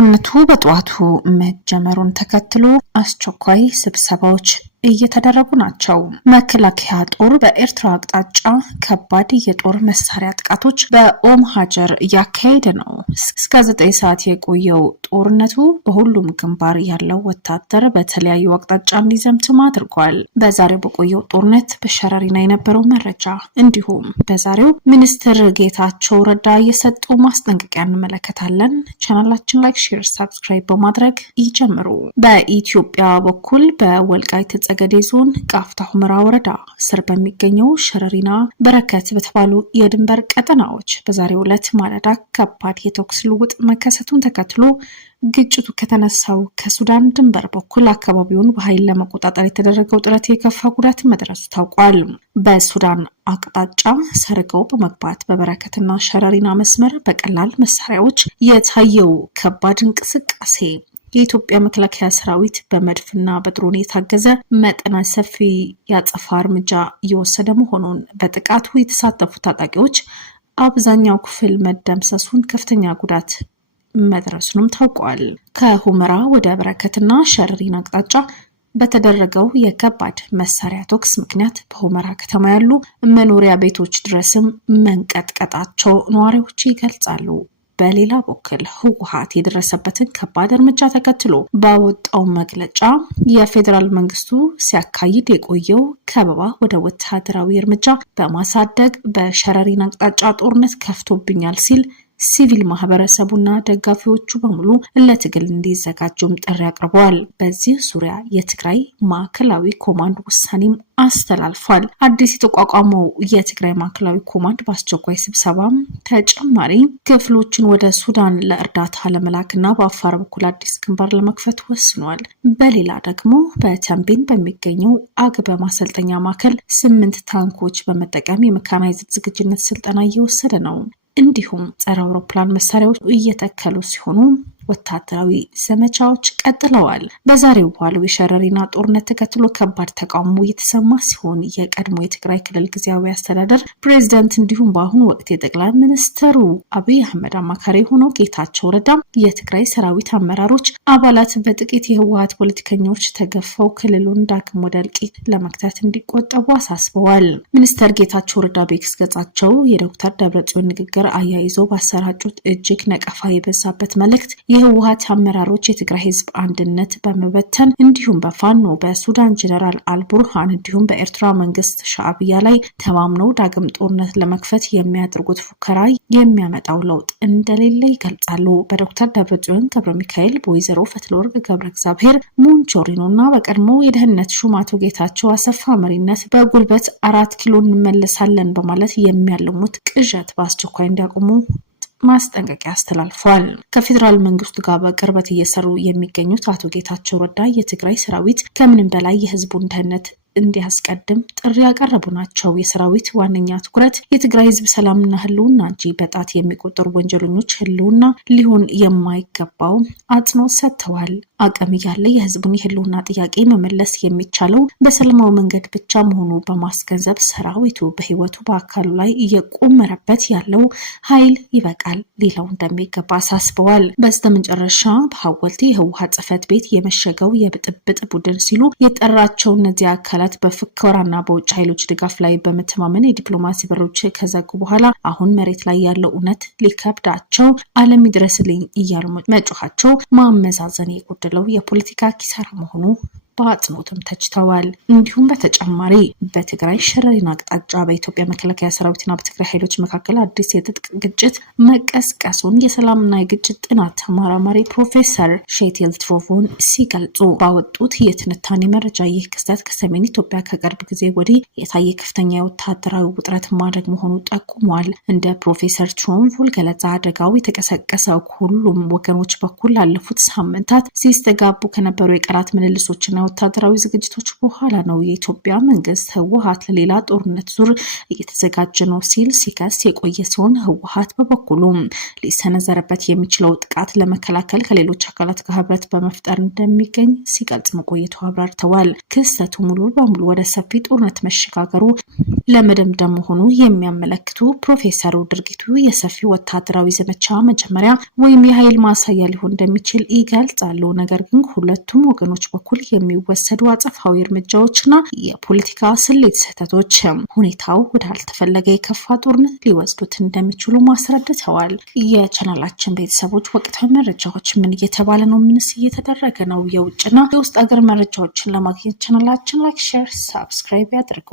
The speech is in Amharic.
ጦርነቱ በጧቱ መጀመሩን ተከትሎ አስቸኳይ ስብሰባዎች እየተደረጉ ናቸው። መከላከያ ጦር በኤርትራ አቅጣጫ ከባድ የጦር መሳሪያ ጥቃቶች በኦም ሀጀር እያካሄደ ነው። እስከ 9 ሰዓት የቆየው ጦርነቱ በሁሉም ግንባር ያለው ወታደር በተለያዩ አቅጣጫ እንዲዘምትም አድርጓል። በዛሬው በቆየው ጦርነት በሸረሪና የነበረው መረጃ እንዲሁም በዛሬው ሚኒስትር ጌታቸው ረዳ የሰጡ ማስጠንቀቂያ እንመለከታለን። ቻናላችን ላይክ፣ ሼር፣ ሰብስክራይብ በማድረግ ይጀምሩ። በኢትዮጵያ በኩል በወልቃይት ጸገዴ ዞን ቃፍታ ሁመራ ወረዳ ስር በሚገኘው ሸረሪና በረከት በተባሉ የድንበር ቀጠናዎች በዛሬው ዕለት ማለዳ ከባድ የተኩስ ልውውጥ መከሰቱን ተከትሎ ግጭቱ ከተነሳው ከሱዳን ድንበር በኩል አካባቢውን በኃይል ለመቆጣጠር የተደረገው ጥረት የከፋ ጉዳት መድረሱ ታውቋል። በሱዳን አቅጣጫ ሰርገው በመግባት በበረከትና ሸረሪና መስመር በቀላል መሳሪያዎች የታየው ከባድ እንቅስቃሴ የኢትዮጵያ መከላከያ ሰራዊት በመድፍና በድሮን የታገዘ መጠነ ሰፊ ያጸፋ እርምጃ እየወሰደ መሆኑን በጥቃቱ የተሳተፉ ታጣቂዎች አብዛኛው ክፍል መደምሰሱን ከፍተኛ ጉዳት መድረሱንም ታውቋል። ከሁመራ ወደ በረከትና ሸረሪና አቅጣጫ በተደረገው የከባድ መሳሪያ ተኩስ ምክንያት በሁመራ ከተማ ያሉ መኖሪያ ቤቶች ድረስም መንቀጥቀጣቸው ነዋሪዎች ይገልጻሉ። በሌላ በኩል ህወሓት የደረሰበትን ከባድ እርምጃ ተከትሎ ባወጣው መግለጫ የፌዴራል መንግስቱ ሲያካሂድ የቆየው ከበባ ወደ ወታደራዊ እርምጃ በማሳደግ በሸረሪና አቅጣጫ ጦርነት ከፍቶብኛል ሲል ሲቪል ማህበረሰቡና ደጋፊዎቹ በሙሉ ለትግል እንዲዘጋጁም ጥሪ አቅርበዋል። በዚህ ዙሪያ የትግራይ ማዕከላዊ ኮማንድ ውሳኔም አስተላልፏል። አዲስ የተቋቋመው የትግራይ ማዕከላዊ ኮማንድ በአስቸኳይ ስብሰባም ተጨማሪ ክፍሎችን ወደ ሱዳን ለእርዳታ ለመላክና በአፋር በኩል አዲስ ግንባር ለመክፈት ወስኗል። በሌላ ደግሞ በተንቤን በሚገኘው አግበ ማሰልጠኛ ማዕከል 8 ታንኮች በመጠቀም የሜካናይዝድ ዝግጁነት ስልጠና እየወሰደ ነው። እንዲሁም ጸረ አውሮፕላን መሳሪያዎች እየተከሉ ሲሆኑ ወታደራዊ ዘመቻዎች ቀጥለዋል። በዛሬው ዋለው የሸረሪና ጦርነት ተከትሎ ከባድ ተቃውሞ የተሰማ ሲሆን የቀድሞ የትግራይ ክልል ጊዜያዊ አስተዳደር ፕሬዝዳንት እንዲሁም በአሁኑ ወቅት የጠቅላይ ሚኒስትሩ አብይ አህመድ አማካሪ ሆነው ጌታቸው ረዳ የትግራይ ሰራዊት አመራሮች አባላት በጥቂት የህወሓት ፖለቲከኞች ተገፈው ክልሉን ዳግም ወደ እልቂት ለመክተት እንዲቆጠቡ አሳስበዋል። ሚኒስትር ጌታቸው ረዳ በኤክስ ገጻቸው የዶክተር ደብረጽዮን ንግግር አያይዘው ባሰራጩት እጅግ ነቀፋ የበዛበት መልእክት የህወሓት አመራሮች የትግራይ ህዝብ አንድነት በመበተን እንዲሁም በፋኖ በሱዳን ጀነራል አልቡርሃን እንዲሁም በኤርትራ መንግስት ሻዕቢያ ላይ ተማምነው ዳግም ጦርነት ለመክፈት የሚያደርጉት ፉከራ የሚያመጣው ለውጥ እንደሌለ ይገልጻሉ። በዶክተር ደብረጽዮን ገብረ ሚካኤል፣ በወይዘሮ ፈትለወርቅ ገብረ እግዚአብሔር ሞንቾሪኖና በቀድሞ የደህንነት ሹማቶ ጌታቸው አሰፋ መሪነት በጉልበት 4 ኪሎ እንመለሳለን በማለት የሚያልሙት ቅዠት በአስቸኳይ እንዲያቆሙ ማስጠንቀቂያ አስተላልፏል። ከፌዴራል መንግስቱ ጋር በቅርበት እየሰሩ የሚገኙት አቶ ጌታቸው ረዳ የትግራይ ሰራዊት ከምንም በላይ የህዝቡን ደህንነት እንዲያስቀድም ጥሪ ያቀረቡ ናቸው። የሰራዊት ዋነኛ ትኩረት የትግራይ ህዝብ ሰላምና ህልውና እንጂ በጣት የሚቆጠሩ ወንጀለኞች ህልውና ሊሆን የማይገባው አጽንኦት ሰጥተዋል። አቅም እያለ የህዝቡን የህልውና ጥያቄ መመለስ የሚቻለው በሰላማዊ መንገድ ብቻ መሆኑ በማስገንዘብ ሰራዊቱ በህይወቱ በአካሉ ላይ እየቆመረበት ያለው ኃይል ይበቃል ሌላው እንደሚገባ አሳስበዋል። በስተመጨረሻ በሐወልቲ የህወሓት ጽሕፈት ቤት የመሸገው የብጥብጥ ቡድን ሲሉ የጠራቸው እነዚህ አካላት በፍከራና በውጭ ኃይሎች ድጋፍ ላይ በመተማመን የዲፕሎማሲ በሮች ከዘጉ በኋላ አሁን መሬት ላይ ያለው እውነት ሊከብዳቸው ዓለም ይድረስልኝ እያሉ መጮኻቸው ማመዛዘን የጎደለው የፖለቲካ ኪሳራ መሆኑ በአጽንኦትም ተችተዋል። እንዲሁም በተጨማሪ በትግራይ ሸረሪና አቅጣጫ በኢትዮጵያ መከላከያ ሰራዊትና በትግራይ ኃይሎች መካከል አዲስ የትጥቅ ግጭት መቀስቀሱን የሰላምና የግጭት ጥናት ተመራማሪ ፕሮፌሰር ሼቴል ትሮቮን ሲገልጹ ባወጡት የትንታኔ መረጃ ይህ ክስተት ከሰሜን ኢትዮጵያ ከቅርብ ጊዜ ወዲህ የታየ ከፍተኛ የወታደራዊ ውጥረት ማድረግ መሆኑ ጠቁሟል። እንደ ፕሮፌሰር ትሮቮል ገለጻ አደጋው የተቀሰቀሰው ሁሉም ወገኖች በኩል ላለፉት ሳምንታት ሲስተጋቡ ከነበሩ የቃላት ምልልሶችና ወታደራዊ ዝግጅቶች በኋላ ነው የኢትዮጵያ መንግስት ህወሓት ለሌላ ጦርነት ዙር እየተዘጋጀ ነው ሲል ሲከስ የቆየ ሲሆን ህወሓት በበኩሉ ሊሰነዘረበት የሚችለው ጥቃት ለመከላከል ከሌሎች አካላት ጋር ህብረት በመፍጠር እንደሚገኝ ሲገልጽ መቆየቱ አብራርተዋል። ክስተቱ ሙሉ በሙሉ ወደ ሰፊ ጦርነት መሸጋገሩ ለመደምደም መሆኑ የሚያመለክቱ ፕሮፌሰሩ ድርጊቱ የሰፊ ወታደራዊ ዘመቻ መጀመሪያ ወይም የኃይል ማሳያ ሊሆን እንደሚችል ይገልጻሉ። ነገር ግን ሁለቱም ወገኖች በኩል የሚወሰዱ አጸፋዊ እርምጃዎችና የፖለቲካ ስሌት ስህተቶች ሁኔታው ወደ አልተፈለገ የከፋ ጦርነት ሊወስዱት እንደሚችሉ ማስረድተዋል። የቻናላችን ቤተሰቦች ወቅታዊ መረጃዎች ምን እየተባለ ነው፣ ምንስ እየተደረገ ነው፣ የውጭና የውስጥ ሀገር መረጃዎችን ለማግኘት ቻናላችን ላይክ፣ ሼር፣ ሰብስክራይብ ያድርጉ።